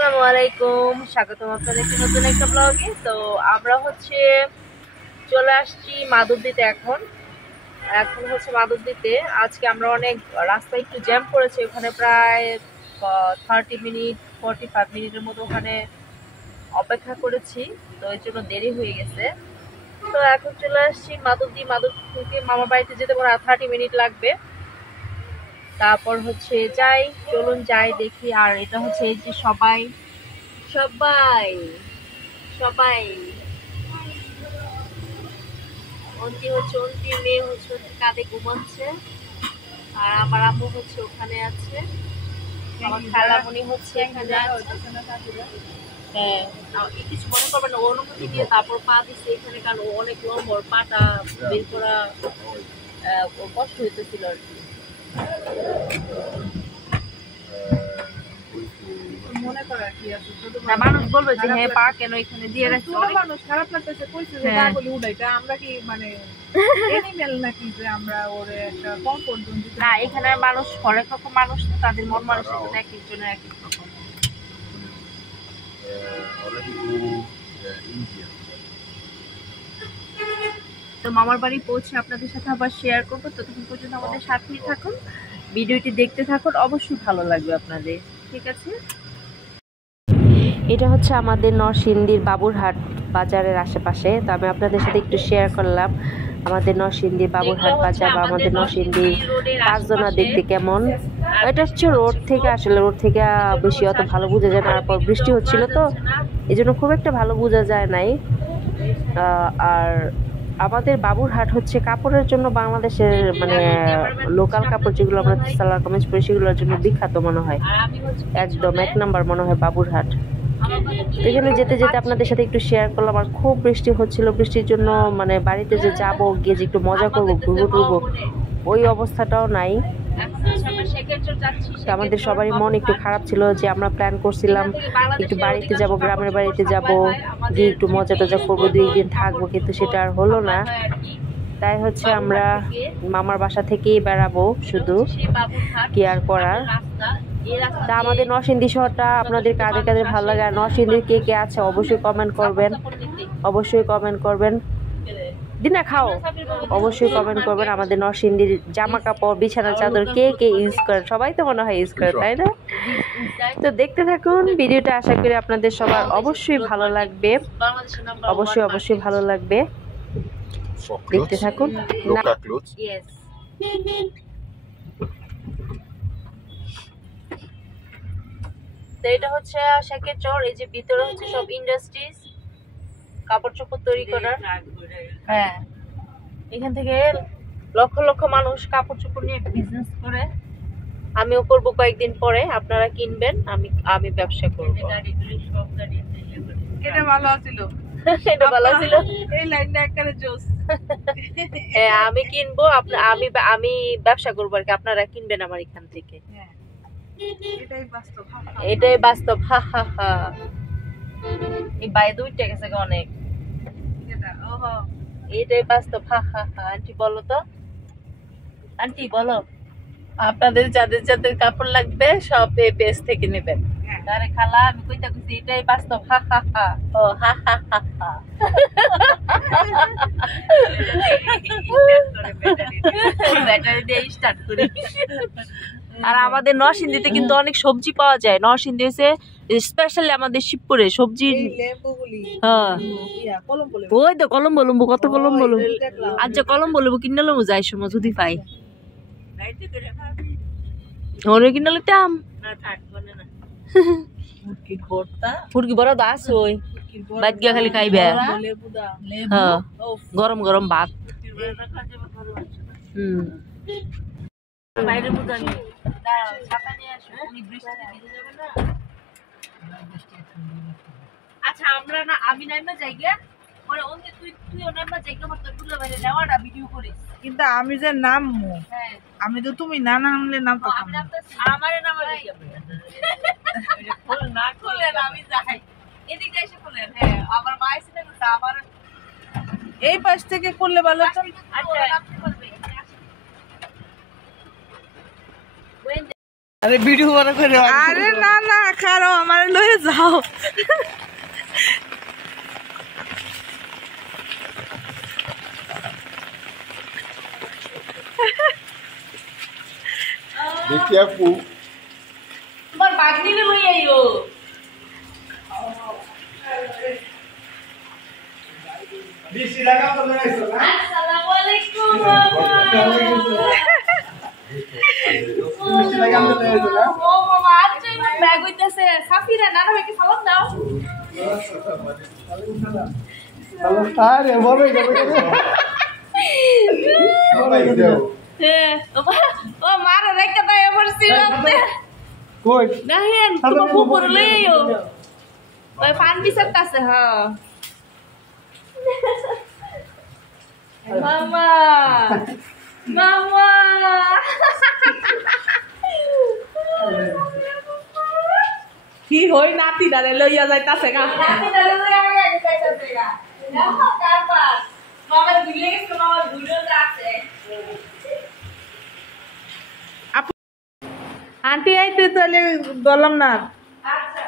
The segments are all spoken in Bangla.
আসসালামু আলাইকুম, স্বাগতম আপনাদেরকে নতুন একটা ব্লগে। তো আমরা চলে আসছি মাধবদীতে। এখন মাধবদীতে আজকে আমরা অনেক রাস্তায় একটু জ্যাম করেছে, ওখানে প্রায় 30 মিনিট 45 মিনিটের মতো ওখানে অপেক্ষা করেছি, তো এর জন্য দেরি হয়ে গেছে। তো এখন চলে আসছি মাধবদী থেকে মামার বাড়িতে যেতে মনে হয় 30 মিনিট লাগবে। তারপর চলুন যাই দেখি। আর এটা এই যে সবাই সবাই সবাই অন্তি মেয়ে কাঁধে ঘুমাচ্ছে, আর আমার আম্মু ওখানে আছে, আমার খালামণি এখানে আছে। হ্যাঁ, কিছু মনে করবেন না, অনুমতি দিয়ে তারপর পা দিচ্ছে এখানে, কারণ ও অনেক লম্বর, পাটা বের করা কষ্ট হইতেছিল আর কি। মানুষ বলবে যে হ্যাঁ পা কেন এখানে দিয়ে রাখছে, মানুষ খারাপ লাগতেছে, কইছে যে পা বলি উঠাইটা আমরা কি মানে এনিমেল নাকি যে আমরা ওরে একটা কমফোর্ট জোন দিতে না। এখানে মানুষ অনেক রকম মানুষ, তাদের মন মানসিকতা এক একজনের এক এক রকম। তো মামার বাড়ি পৌঁছে আপনাদের সাথে আবার শেয়ার করবো, ততক্ষণ পর্যন্ত আমাদের সাথেই থাকুন, ভিডিওটি দেখতে থাকুন, অবশ্যই ভালো লাগবে আপনাদের। ঠিক আছে, এটা আমাদের নরসিংদীর বাবুরহাট বাজারের আশেপাশে। তো আমি আপনাদের সাথে একটু শেয়ার করলাম আমাদের নরসিংদীর বাবুরহাট বাজার বা আমাদের নরসিংদীর পাঁচজনা দেখতে কেমন। এটা রোড থেকে, আসলে রোড থেকে বেশি অত ভালো বোঝা যায় না, তারপর বৃষ্টি হচ্ছিল তো এই জন্য খুব একটা ভালো বোঝা যায় নাই। আর আমাদের বাবুরহাট কাপড়ের জন্য বাংলাদেশের মানে লোকাল কাপড় যেগুলো আমরা সালোয়ার কামিজ পরি সেগুলোর জন্য বিখ্যাত মনে হয়, একদম 1 নাম্বার মনে হয় বাবুরহাট। তো এখানে যেতে যেতে আপনাদের সাথে একটু শেয়ার করলাম। আর খুব বৃষ্টি হচ্ছিল, বৃষ্টির জন্য মানে বাড়িতে যে যাবো, গিয়ে যে একটু মজা করবো, ঘুরবো ওই অবস্থাটাও নাই। আমাদের সবারই মন একটু খারাপ ছিল যে আমরা প্ল্যান করছিলাম একটু বাড়িতে যাব, গ্রামের বাড়িতে যাব, গিয়ে একটু মজা টজা করবো, 2 দিন থাকবো, কিন্তু সেটা আর হলো না। তাই আমরা মামার বাসা থেকেই বেড়াবো, শুধু কি আর করার। তা আমাদের নরসিংদী শহরটা আপনাদের কাদের কাদের ভালো লাগে, আর নরসিংদীর কে কে আছে অবশ্যই কমেন্ট করবেন। দিনা খাও, অবশ্যই কমেন্ট করবেন। আমাদের নরসিংদীর জামা কাপড়, বিছানা চাদর কে কে ইউজ করেন, সবাই তো মনে হয় ইউজ করে, তাই না? তো দেখতে থাকুন ভিডিওটা, আশা করি আপনাদের সবার অবশ্যই ভালো লাগবে, অবশ্যই ভালো লাগবে। দেখতে থাকুন। তো এটা শেখের চর। এই যে ভিতরে সব ইন্ডাস্ট্রিজ, কাপড় চোপড় তৈরি করার। হ্যাঁ, এখান থেকে লক্ষ লক্ষ মানুষ কাপড় চোপড় নিয়ে বিজনেস করে। আমিও করব কয়েকদিন পরে, আপনারা কিনবেন, আমি ব্যবসা করব। এটা ভালো ছিল এই লাইনটা একবারে জোস। হ্যাঁ, আমি কিনবো, আমি ব্যবসা করবো আর কি, আপনারা কিনবেন আমার এখান থেকে। এটাই বাস্তব। হা হা হা, এই বাইরে 2টা গেছে অনেক, এটাই বাস্তব। হা হা হা। আন্টি বলো তো, আন্টি বলো, আপনাদের যাদের যাদের কাপড় লাগবে সব এই পেজ থেকে নেবেন। আরে খালা, আমি কইতা কইছি এটাই বাস্তব। হা হা হা। ও হা হা হা হা। ব্যাটারি দিয়ে স্টার্ট করি। আর আমাদের নরসিংদীতে কিন্তু অনেক সবজি পাওয়া যায়। নরসিংদী স্পেশালি আমাদের শিবপুরে সবজি। হ্যাঁ, ওই তো কলম্বো লম্বু, কত কলম্বো লম্বু। আচ্ছা, কলম্বো লম্বু কিনে লম্বু যাই সময় যদি পাই, ওরে কিনে লইতাম। ফুটকি বড় দাস ওই বাদ গিয়া খালি খাইবে। হ্যাঁ, গরম গরম ভাত। আচ্ছা, আমরা না, আমি নাইমা যাইগা পরে ওকে তুইও নাইমা যাইগা, আমার তো টুলা বাইরে যাওয়াটা ভিডিও করিস। কিন্তু আমি যে নামমু, হ্যাঁ আমি তো, তুমি না নামলে নাম তো আমি নামতাছি, আমারে নামাই কি আপনি ফুল না খুলে আমি যাই এদিকে এসে খুলেন। হ্যাঁ, আমার মা এসে না, আমার এই পাশ থেকে করলে ভালো তো। আরে ভিডিও বড় করে, আরে না না খারাপ, আমার লয়ে যাও। খাও Be careful. তোমার বাগনিরে লই আইও বেশি লাগা তো লাগাইছো না আসসালামু আলাইকুম বেশি লাগা তো লাগাইছো না ও মামা আজ ব্যাগ হইতাছে সাফিরা নানা ভাইকে সালাম দাও হ্যালো স্যার বলো ও মারা রেখে দাও এবার সিলাতে কই নাহেন তোমার উপর লইও ওই ফান বিছাতাছে হ্যাঁ মামা মামা কি হই নাতি দারে লইয়া যাইতাছে গা নাতি দারে লইয়া যাইতাছে গা দেখো কারবার মামা ভুলে গেছে মামা ভুলে যাচ্ছে আন্টি আইতে তাহলে বললাম না আচ্ছা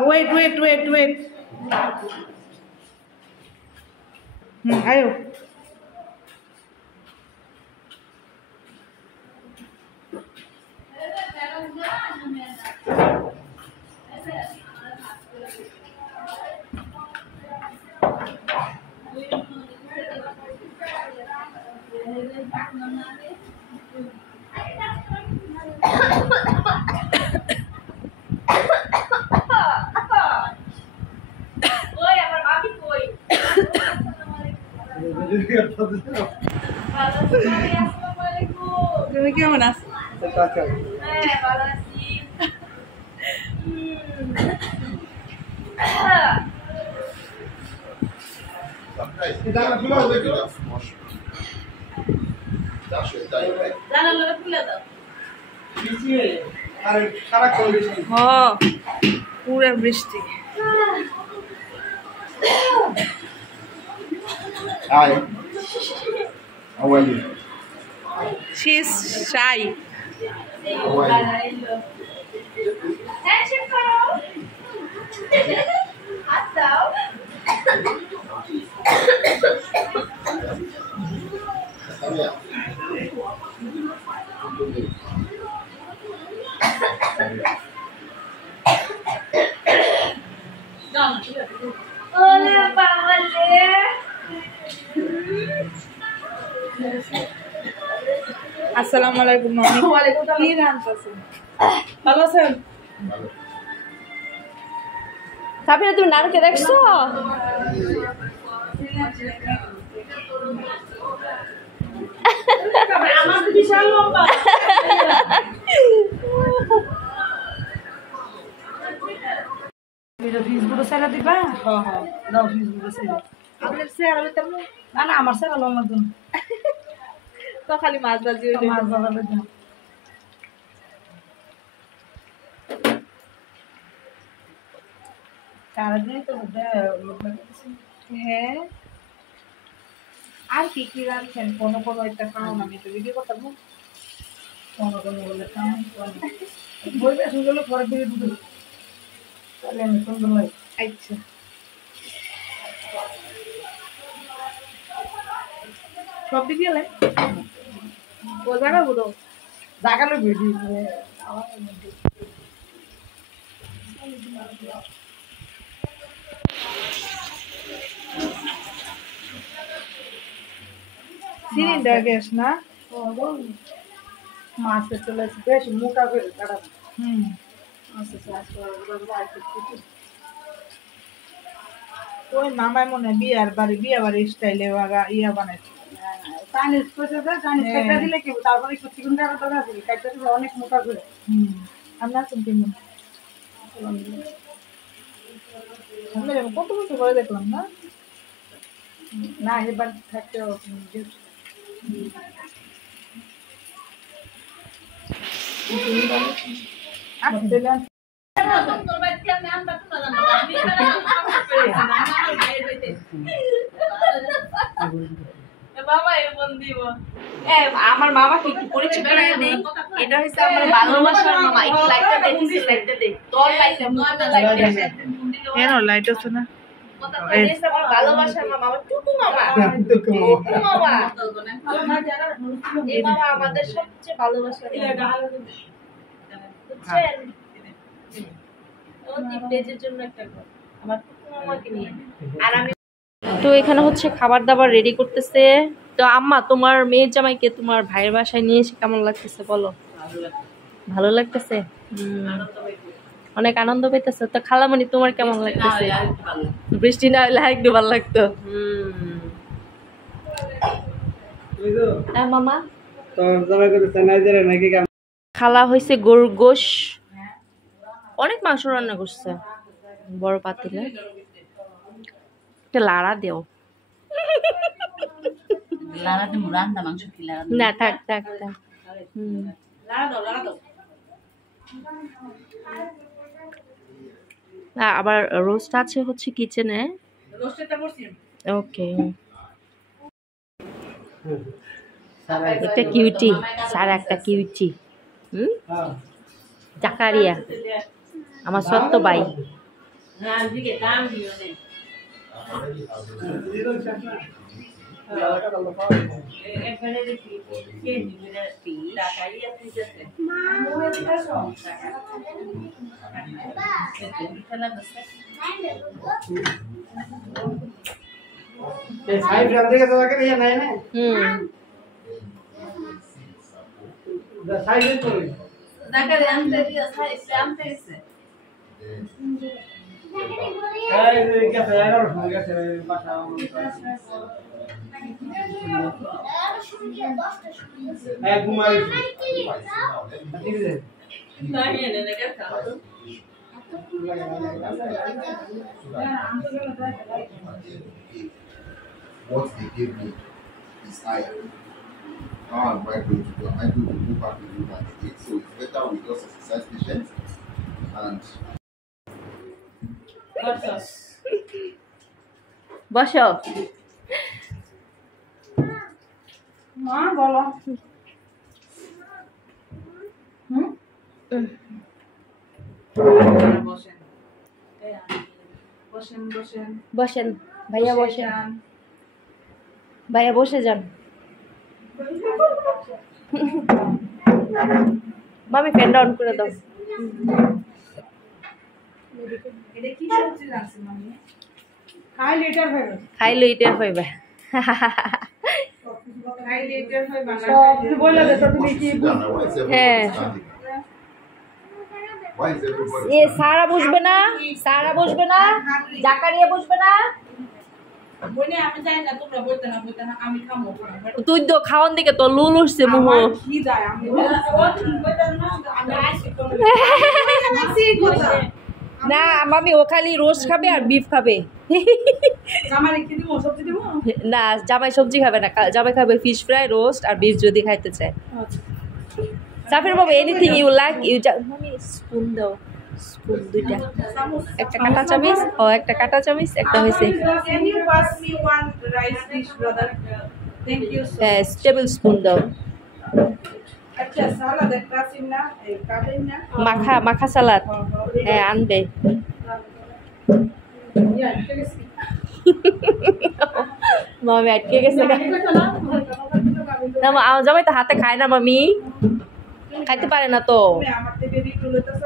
wait ayo তুমি কেমন আছো হ্যাঁ ভালো আছি পুরো বৃষ্টি Hi. How are you? She's shy. How are you? Come here. আসসালামু আলাইকুম মামি কি রান্নাছেন ভালো আছেন সাবিনা তুমি নানুকে দেখছো আমার তো বিশাল লম্বা ফিসবুকে ছেড়ে দিবা হ্যাঁ দাও ফিসবুকে ছেড়ে আপনার চেহারা লইতাম না না আমার ছেড়ে লম্বা তুমি তো খালি মাছ ভাজি মাছ বাবা দাও সারাদিন তো হ্যাঁ আর কি কি রাখছেন কোনো কোনো একটা খাওয়ান আমি তো ভিডিও করতাম কোনো বলে কেমন বলবে শুনলে পরে দিয়ে দিবে তাহলে আমি সুন্দর লাগে আচ্ছা সব দিকে গেলে ও জায়গা বলো জাগালে বেশি সিলিন্ডার গ্যাস না মাছের চলে বেশ মোটা করে কাটা হুম ওই মামাই মনে হয় বিয়ে বাড়ি স্টাইলে ইয়া বানাইছে চাইনিজ প্রসেসে চাইনিজ কাটা দিলে কি তারপরে একটু চিকেন কাটা দরকার আছে কাটতে দিলে অনেক মোটা করে হুম আমরা শুনতে আমরা কত বছর করে দেখলাম না না এবার থাকতে বাবা এ ফোন দিব আমার মামাকে একটু পরিচয় করে দেই এটা হচ্ছে আমার ভালোবাসার মামা একটু লাইটটা দেখি লাইটটা দে তোর লাইটটা কেন লাইট আছে না এই আমার ভালোবাসার মামা আমার টুকু মামা টুকু মামা। এই মামা আমাদের সবচেয়ে ভালোবাসার বুঝছেন ও পেজের জন্য একটা আমার টুকু মামাকে নিয়ে আর আমি তো এখানে হচ্ছে খাবার দাবার রেডি করতেছে। তো আম্মা তোমার মেয়ের জামাইকে তোমার ভাইয়ের বাসায় নিয়ে এসে কেমন লাগতেছে বলো? ভালো লাগতেছে? অনেক আনন্দ পেতেছে। তো খালামণি তোমার কেমন লাগতেছে? বৃষ্টি না হলে একটু ভালো লাগতো। হ্যাঁ মামা, তো জামাই করে নাইজেরিয়া নাকি গান খালা হয়েছে গরুর গোশ, অনেক মাংস রান্না করছে বড় পাতিলে। একটা লাড়া দেও না, থাক থাক থাক। আবার রোস্ট আছে হচ্ছে কিচেনে। ওকে, একটা কিউটি, সারা একটা কিউটি। জাকারিয়া আমার সত্য ভাই। এই সাইড রাত থেকে তো আগে ইয়া নাই না সাইডে চলে এই যে গেছে এগারো সময় গেছে বাসা এক ঘুমাই ঠিক আছে What they gave me is iron. How am I going to do? Am I going to go back to do that again? So it's better we just exercise patience and বসো। মা বলো বসেন ভাইয়া, বসেন ভাইয়া, বসে যান। মামি ফ্যানটা অন করে দাও। খাইলে এটার ভাই খাইলো এটার পাইবা। সব বলে দে তো তুমি কি sit down. Why is Hey. everybody standing? Why is everybody A standing? সারা বসবে না, সারা বসবে না, জাকারিয়া বসবে না। আমি যাই না, তোমরা বলতে না আমি খামো। তুই তো খাওয়ান দিকে তো লুল উঠছে মুহ। কি যায় আমি না মামি, ও খালি রোস্ট খাবে আর বিফ খাবে। আমার রেখে দিব সবজি দিব না, জামাই সবজি খাবে না, জামাই খাবে ফিশ ফ্রাই, রোস্ট আর বিফ যদি খাইতে চায়। সাফির বাবু, এনিথিং ইউ লাইক ইউ। মামি স্পুন দাও, স্পুন দুইটা, একটা কাঁটা চামিচ, ও একটা কাঁটা চামিচ, একটা হয়েছে Can you pass me one rice dish, brother? Thank you so much. Table spoon দাও। আচ্ছা সালাদ একটা আছে না এই কাটেন না মাখা মাখা সালাদ, হ্যাঁ আনবে। ইয়া ঠিক আছে মামি আটকে গেছে। না জামাই তো হাতে খায় না, মামি খাইতে পারে না তো। তুমি আমার থেকে রিটু লইতেছ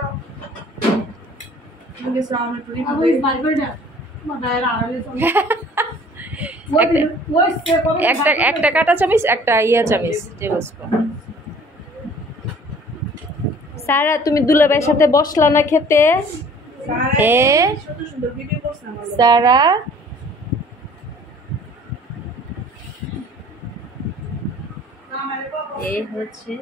তুমি সামনে টুরি আমি বারবার না মাথায় আড়ালে একটা একটা কাঁটা চামিচ, একটা ইয়া চামিচ, টেবিল স্পুন। সারা তুমি দুলাভাইয়ের সাথে বসলা না খেতে? এ সুন্দর সুন্দর ভিডিও করছ আমার সারা এই হচ্ছে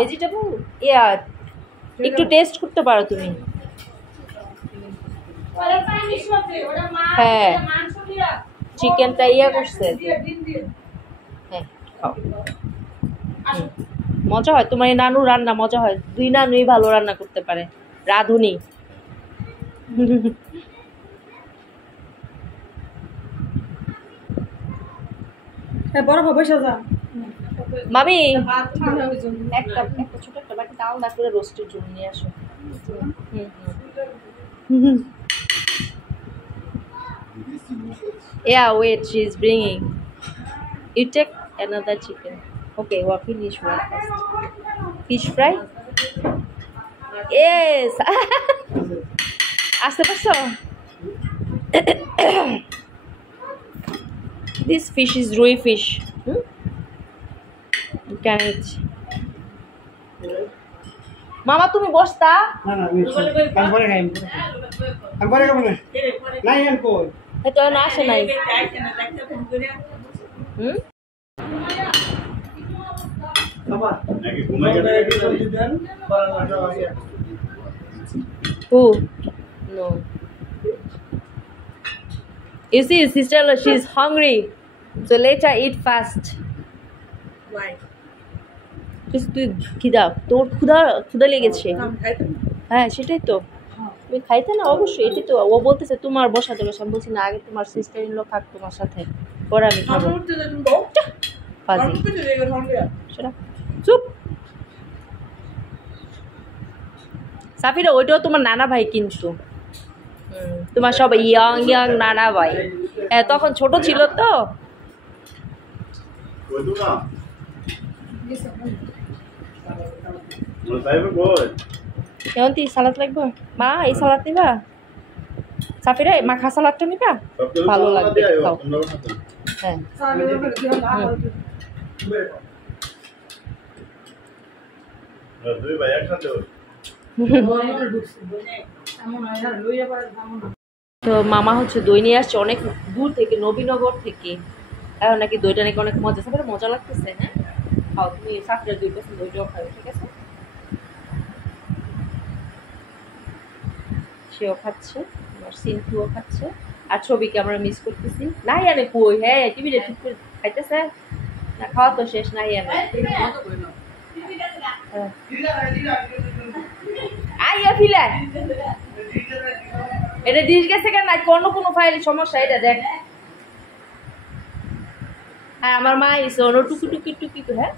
ভেজিটেবল ইয়া, একটু টেস্ট করতে পারো তুমি। হ্যাঁ চিকেনটা ইয়া করছে, হ্যাঁ খাও। মজা হয়, তোমার এই নানু রান্না মজা হয়। দুই নানুই ভালো রান্না করতে পারে, রাঁধুনি। বড় বসে যা মামি ভাত খাওয়া হয়েছে একটা ছোট একটা বাটিতে আলাদা করে রোস্টের জন্য নিয়ে আসো Yeah, wait, she's bringing. You take another chicken. Okay, well, finish one first. Fish fry? Yes! Aste paso. This fish is Rui fish. You can eat. Mama, তুমি বসতা? না না আমি পরে খাই আমি পরে খাবো না নাই আমি কই তো না আসে নাই বাবা নাকি ঘুমাই গেলে দেন Who? No. You see, sister, she's hungry. So let her eat fast. Why? Just তুই খিদা তোর ক্ষুধা লেগেছে হ্যাঁ সেটাই তো তুমি খাইতে না অবশ্যই এটাই তো ও বলতেছে তোমার বসাতে বসে আমি বলছি না আগে তোমার সিস্টার ইন ল থাক তোমার সাথে পরে আমি খাবো ফাজি সেটা চুপ সাফিরা ওইটাও তোমার নানা ভাই কিন্তু তোমার সব ইয়াং ইয়াং নানা ভাই হ্যাঁ তখন ছোট ছিল তো বলতো না সাহেব কই কেমন তুই সালাদ লাগবে মা এই সালাদ নিবা সাফিরা মাখা সালাদটা নিবা ভালো লাগবে খাও হ্যাঁ দুই ভাই একসাথে তো মামা হচ্ছে দই নিয়ে আসছে অনেক দূর থেকে নবীনগর থেকে এখন নাকি দইটা নাকি অনেক মজা সাফিরা মজা লাগতেছে হ্যাঁ খাও তুমি সাফিরা দই পছন্দ দইটাও খাবে ঠিক আছে সেও খাচ্ছে আমার সিনথুও খাচ্ছে আর ছবিকে আমরা মিস করতেছি নাই আনে কই হ্যাঁ টিভিটা ঠিক করে খাইতেছে না খাওয়া তো শেষ নাই আনে আইয়া ফিলে এটা ডিশ গেছে কেন নাই কোনো ফাইল সমস্যা এটা দেখ হ্যাঁ আমার মা এসে অন্য টুকি হ্যাঁ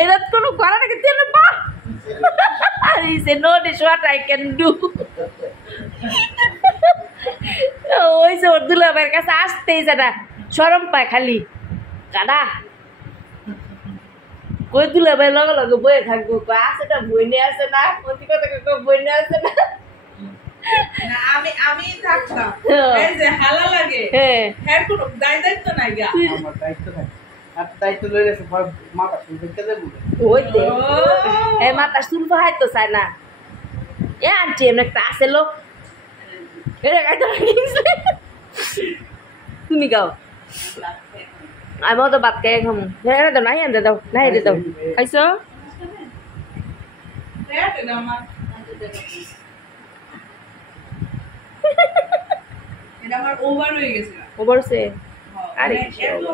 এটা কোনো করা নাকি তেল পা আর he said no this what I can do ওই যে ওর দুলাভাইয়ের কাছে আসতেই জানা শরম পায় খালি কাদা কই দুলাভাই লগে লগে বয়ে থাকবো কই আসেটা বই নিয়ে আসে না অতি কথা বই নিয়ে আসে না আমি থাকতাম এই যে হালা লাগে হ্যাঁ কোনো দায়িত্ব নাই গা আমার দায়িত্ব নাই আর দায়িত্ব লই গেছে মাথা শুনতে কেদে বলে ওই দে এই মাথা শুনতে হয় তো চাই না এ আন্টি এমন একটা আছে লোক এটা গাইতে তুমি গাও আমি তো ভাত খাই খাম হ্যাঁ দাও নাই আনতে দাও নাই রে দাও খাইছো এটা আমার ওভার হয়ে গেছে ওভার সে আরে এত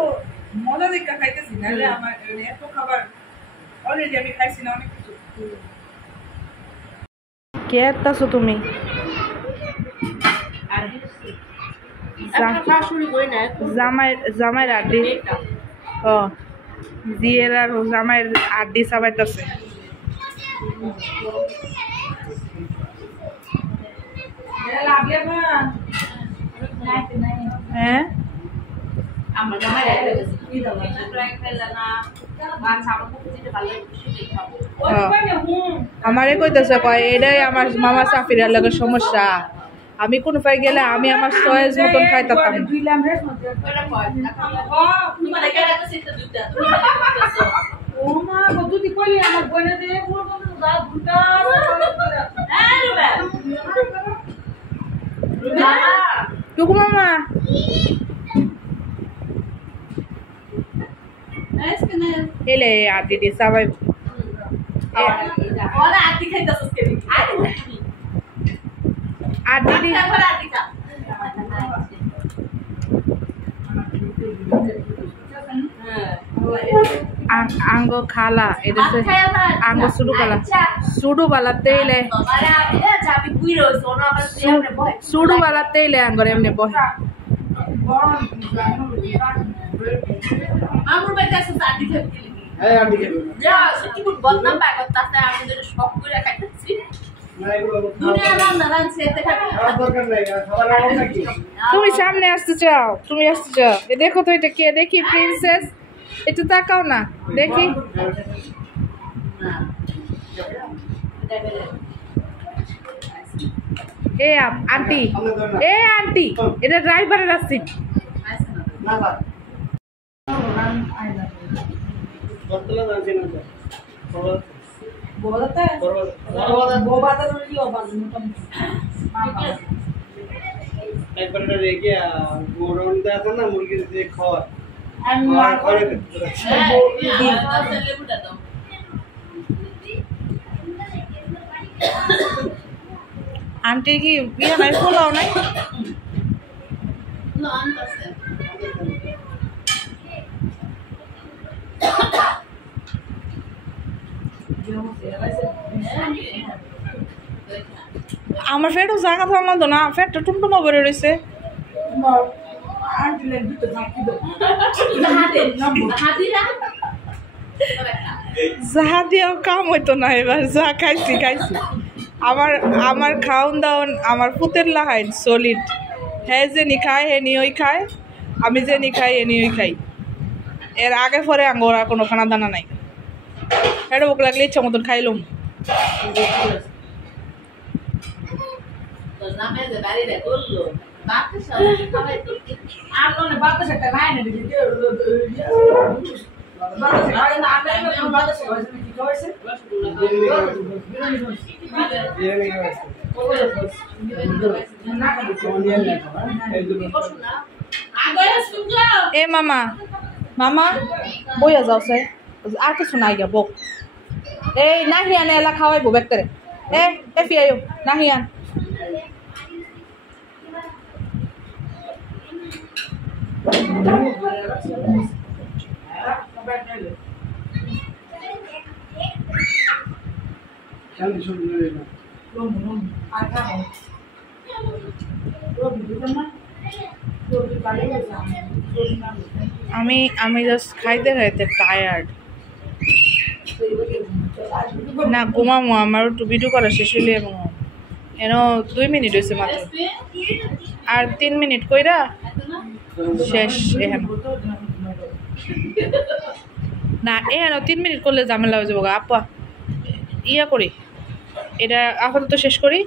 মজা দেখে খাইতেছি নাহলে আমার এত খাবার অলরেডি আমি খাইছি না অনেক কিছু কে আছো তুমি জামাইয়ের আড্ডি ও জিয়ের আর জামাইয়ের আড্ডি চাবাইতেছে হ্যাঁ আমারে কইতেছে কয় এটাই আমার মামা সাফিরার লাগে সমস্যা আমি কোন পাই গেলে আমি আমার চয়েস মতন খাইতাম টুকু মামা এলে আদি দি সবাই আদি দি আঙ্গো খালা এটা আঙ্গো সুডু বালা তেলে সুডু বালা তেলে আঙ্গর এমনি বহে মামুর বাড়িতে আছে চাটি খেতে হ্যাঁ আমি কি যা সত্যি খুব বদনাম পায় করতেছে আমি যদি শক করে খাইতেছি না এগুলো দুনিয়া রান্না রাঁধছে এতে খাবে আমার দরকার নাই খাবার আনো নাকি তুমি সামনে আসতে চাও তুমি আসতে চাও এ দেখো তো এটা কে দেখি প্রিন্সেস একটু তাকাও না দেখি এ আন্টি এ আন্টি এটা ড্রাইভারের আসছি না না বর্তলা জানছি না একবারে রেখে গরমটা আছে না মুরগির যে খড় আন্টির কি বিয়ে নাই পোলাও নাই আমার ফেটও জায়গা থাকলাম তো না ফেটটা টুমটুমা বেড়ে রয়েছে যা দিয়েও কাম হইতো না এবার যা খাইছি আমার খাওন দাওন আমার পুতের লাহাইন সলিড হ্যাঁ যে নি খায় হে নিয়েই খায় আমি যে নি খাই এ নিয়েই খাই এর আগে পরে আঙ্গোরা কোনো খানা দানা নাই এটা বুক লাগলে ইচ্ছা মতন খাইলাম এ মামা মামা বইয়া যাও সে আর কিছু নাই গা বক এই নাহিয়ান এলা খাওয়াইবো বেকতারে এ ফিয়াইও নাহিয়ান আমি জাস্ট খাইতে খাইতে টায়ার্ড না ঘুমামো আমার একটু ভিডিও করা শেষ হইলে এবং এন 2 মিনিট হয়েছে মাত্র আর 3 মিনিট কইরা শেষ এখান না এখানে 3 মিনিট করলে ঝামেলা হয়ে যাবো আপা ইয়া করি এটা আপাতত শেষ করি